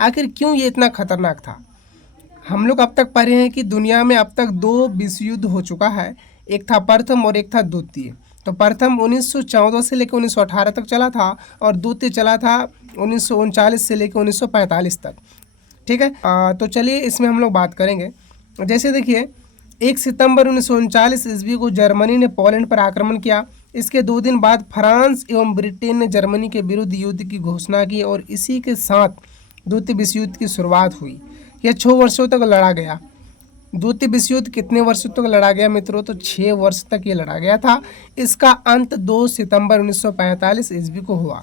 आखिर क्यों ये इतना खतरनाक था? हम लोग अब तक पढ़े हैं कि दुनिया में अब तक 2 विश्व युद्ध हो चुका है। एक था प्रथम और एक था द्वितीय। तो प्रथम 1914 से लेकर 1918 तक चला था और द्वितीय चला था 1939 से लेकर 1945 तक। ठीक है। तो चलिए इसमें हम लोग बात करेंगे। जैसे देखिए, 1 सितंबर 1939 ईस्वी को जर्मनी ने पोलैंड पर आक्रमण किया। इसके 2 दिन बाद फ्रांस एवं ब्रिटेन ने जर्मनी के विरुद्ध युद्ध की घोषणा की और इसी के साथ द्वितीय विश्व युद्ध की शुरुआत हुई। यह 6 वर्षों तक लड़ा गया। द्वितीय विश्व युद्ध कितने वर्षों तक लड़ा गया मित्रों? तो 6 वर्ष तक ये लड़ा गया था। इसका अंत 2 सितंबर 1945 ईस्वी को हुआ।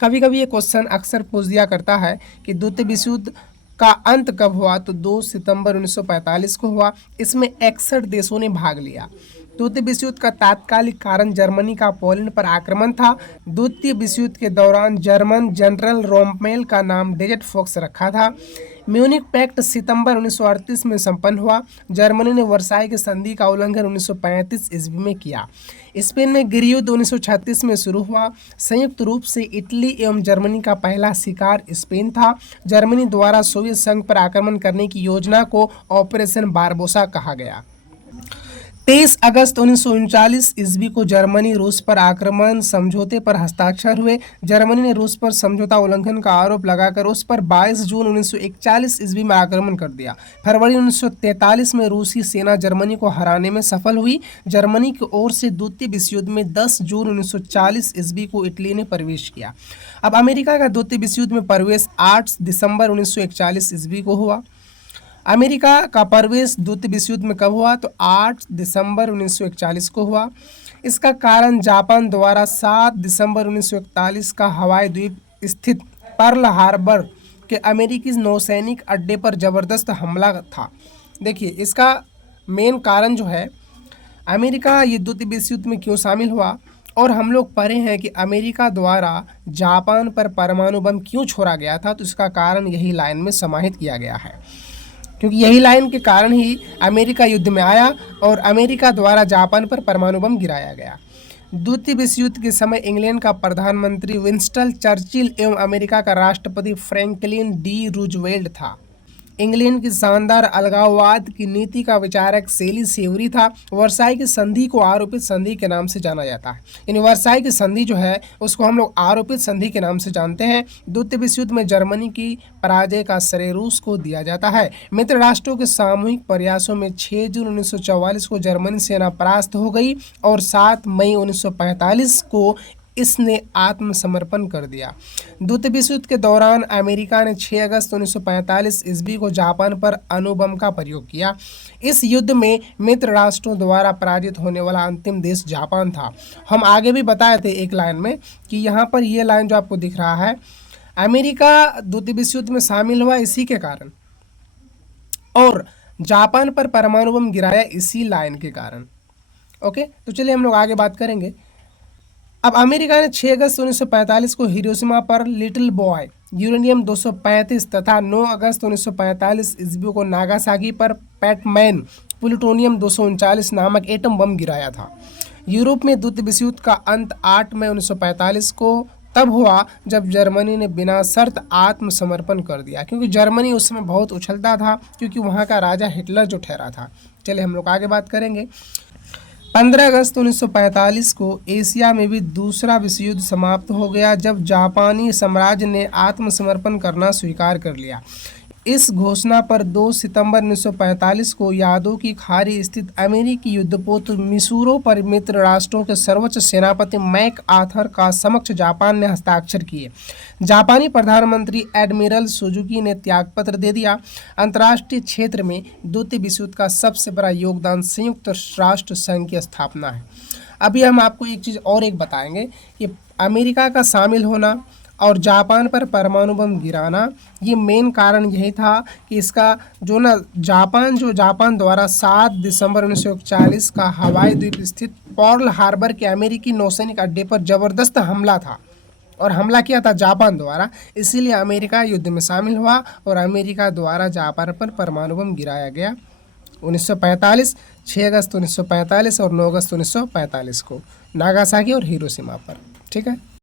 कभी कभी ये क्वेश्चन अक्सर पूछ दिया करता है कि द्वितीय विश्व युद्ध का अंत कब हुआ? तो 2 सितंबर 1945 को हुआ। इसमें 61 देशों ने भाग लिया। द्वितीय विश्व युद्ध का तात्कालिक कारण जर्मनी का पोलैंड पर आक्रमण था। द्वितीय विश्व युद्ध के दौरान जर्मन जनरल रोम्मेल का नाम डेजर्ट फॉक्स रखा था। म्यूनिक पैक्ट सितंबर 1938 में संपन्न हुआ। जर्मनी ने वर्साई की संधि का उल्लंघन 1935 ईस्वी में किया। स्पेन में गृहयुद्ध 1936 में शुरू हुआ। संयुक्त रूप से इटली एवं जर्मनी का पहला शिकार स्पेन था। जर्मनी द्वारा सोवियत संघ पर आक्रमण करने की योजना को ऑपरेशन बारबोसा कहा गया। 23 अगस्त 1939 ईस्वी को जर्मनी रूस पर आक्रमण समझौते पर हस्ताक्षर हुए। जर्मनी ने रूस पर समझौता उल्लंघन का आरोप लगाकर उस पर 22 जून 1941 ईस्वी में आक्रमण कर दिया। फरवरी 1943 में रूसी सेना जर्मनी को हराने में सफल हुई। जर्मनी की ओर से द्वितीय विश्व युद्ध में 10 जून 1940 ईस्वी को इटली ने प्रवेश किया। अब अमेरिका का द्वितीय विश्व युद्ध में प्रवेश 8 दिसंबर 1941 ईस्वी को हुआ। अमेरिका का प्रवेश द्वितीय विश्व युद्ध में कब हुआ? तो 8 दिसंबर 1941 को हुआ। इसका कारण जापान द्वारा 7 दिसंबर 1941 का हवाई द्वीप स्थित पर्ल हार्बर के अमेरिकी नौसैनिक अड्डे पर जबरदस्त हमला था। देखिए, इसका मेन कारण जो है, अमेरिका ये द्वितीय विश्व युद्ध में क्यों शामिल हुआ, और हम लोग पढ़े हैं कि अमेरिका द्वारा जापान पर परमाणु बम क्यों छोड़ा गया था। तो इसका कारण यही लाइन में समाहित किया गया है, क्योंकि यही लाइन के कारण ही अमेरिका युद्ध में आया और अमेरिका द्वारा जापान पर परमाणु बम गिराया गया। द्वितीय विश्व युद्ध के समय इंग्लैंड का प्रधानमंत्री विंस्टन चर्चिल एवं अमेरिका का राष्ट्रपति फ्रैंकलिन डी रूजवेल्ट था। इंग्लैंड की शानदार अलगाववाद की नीति का विचारक सेली सेवरी था। वर्साई की संधि को आरोपित संधि के नाम से जाना जाता है। यानी वर्साई की संधि जो है उसको हम लोग आरोपित संधि के नाम से जानते हैं। द्वितीय विश्व युद्ध में जर्मनी की पराजय का श्रेय रूस को दिया जाता है। मित्र राष्ट्रों के सामूहिक प्रयासों में 6 जून 1944 को जर्मनी सेना परास्त हो गई और 7 मई 1945 को इसने आत्मसमर्पण कर दिया। द्वितीय विश्व युद्ध के दौरान अमेरिका ने 6 अगस्त 1945 ईस्वी को जापान पर अणुबम का प्रयोग किया। इस युद्ध में मित्र राष्ट्रों द्वारा पराजित होने वाला अंतिम देश जापान था। हम आगे भी बताए थे एक लाइन में कि यहाँ पर ये लाइन जो आपको दिख रहा है, अमेरिका द्वितीय विश्व युद्ध में शामिल हुआ इसी के कारण और जापान पर परमाणु बम गिराया इसी लाइन के कारण। ओके, तो चलिए हम लोग आगे बात करेंगे। अब अमेरिका ने 6 अगस्त 1945 को हिरोशिमा पर लिटिल बॉय यूरेनियम 235 तथा 9 अगस्त 1945 ईस्वी को नागासाकी पर पैटमैन प्लूटोनियम 239 नामक एटम बम गिराया था। यूरोप में द्वितीय विश्व युद्ध का अंत 8 मई 1945 को तब हुआ जब जर्मनी ने बिना शर्त आत्मसमर्पण कर दिया, क्योंकि जर्मनी उस समय बहुत उछलता था क्योंकि वहाँ का राजा हिटलर जो ठहरा था। चलिए हम लोग आगे बात करेंगे। 15 अगस्त 1945 को एशिया में भी दूसरा विश्व युद्ध समाप्त हो गया जब जापानी साम्राज्य ने आत्मसमर्पण करना स्वीकार कर लिया। इस घोषणा पर 2 सितंबर 1945 को यादों की खाड़ी स्थित अमेरिकी युद्धपोत मिसूरो पर मित्र राष्ट्रों के सर्वोच्च सेनापति मैक आर्थर का समक्ष जापान ने हस्ताक्षर किए। जापानी प्रधानमंत्री एडमिरल सुजुकी ने त्यागपत्र दे दिया। अंतर्राष्ट्रीय क्षेत्र में द्वितीय विश्व युद्ध का सबसे बड़ा योगदान संयुक्त राष्ट्र संघ की स्थापना है। अभी हम आपको एक चीज़ और एक बताएंगे कि अमेरिका का शामिल होना और जापान पर परमाणु बम गिराना, ये मेन कारण यही था कि इसका जापान द्वारा 7 दिसंबर 1941 का हवाई द्वीप स्थित पर्ल हार्बर के अमेरिकी नौसैनिक अड्डे पर जबरदस्त हमला था और हमला किया था जापान द्वारा। इसीलिए अमेरिका युद्ध में शामिल हुआ और अमेरिका द्वारा जापान पर परमाणु बम गिराया गया 1945, 6 अगस्त 1945 और 9 अगस्त 1945 को नागासाकी और हिरोशिमा पर। ठीक है।